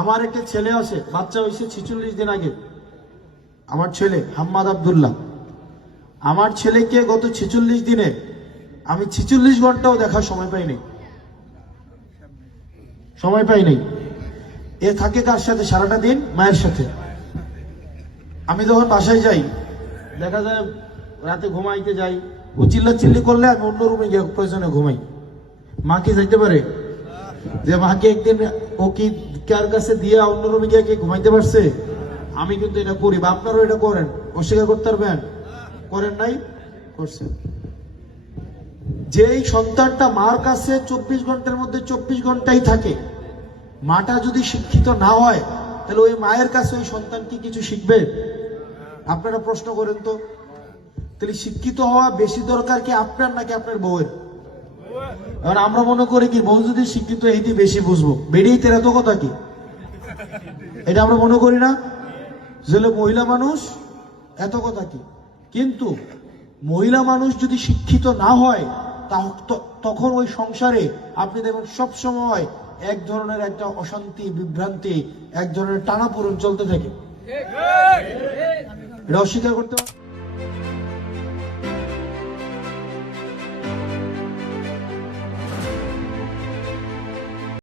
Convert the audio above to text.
আমার একটা ছেলে আছে, বাচ্চা হয়েছে ছিচল্লিশ দিন আগে। আমার ছেলে, হাম্মাদ আবদুল্লাহ। আমার ছেলেকে গত ছেচল্লিশ দিনে আমি ছিচল্লিশ ঘন্টাও দেখার সময় পাইনি। সময় পাই নাই এ থাকে কার সাথে? সারাটা দিন মায়ের সাথে। আমি যখন বাসায় যাই, দেখা যায় রাতে ঘুমাইতে যাই। ও চিল্লা চিল্লি করলে আমি অন্য রুমে গিয়ে প্রয়োজনে ঘুমাই। মা কি যাইতে পারে? যে মাকে একদিন ও কি কার কাছে দিয়ে অন্য গিয়ে কি ঘুমাইতে পারছে? আমি কিন্তু এটা করি, বা আপনারাও এটা করেন। অস্বীকার করতে পারবেন? করেন নাই? করছেন যেই সন্তানটা মার কাছে চব্বিশ ঘণ্টার মধ্যে চব্বিশ ঘন্টাই থাকে, মাটা যদি শিক্ষিত না হয়, তাহলে ওই মায়ের কাছে ওই সন্তান কি কিছু শিখবে? আপনারা প্রশ্ন করেন তো। তাহলে শিক্ষিত হওয়া বেশি দরকার কি আপনার নাকি আপনার বউয়ের? এবার আমরা মনে করি কি, বউ যদি শিক্ষিত এইটি বেশি বুঝব। বেরিয়ে তেরা তো কথা কি? এটা আমরা মনে করি না? যে মহিলা মানুষ, এত কথা কি? কিন্তু মহিলা মানুষ যদি শিক্ষিত না হয় তখন ওই সংসারে আপনি দেখবেন সব সময় এক ধরনের একটা অশান্তি, বিভ্রান্তি, এক ধরনের টানাপোড়েন চলতে থাকে। এটা অস্বীকার করতে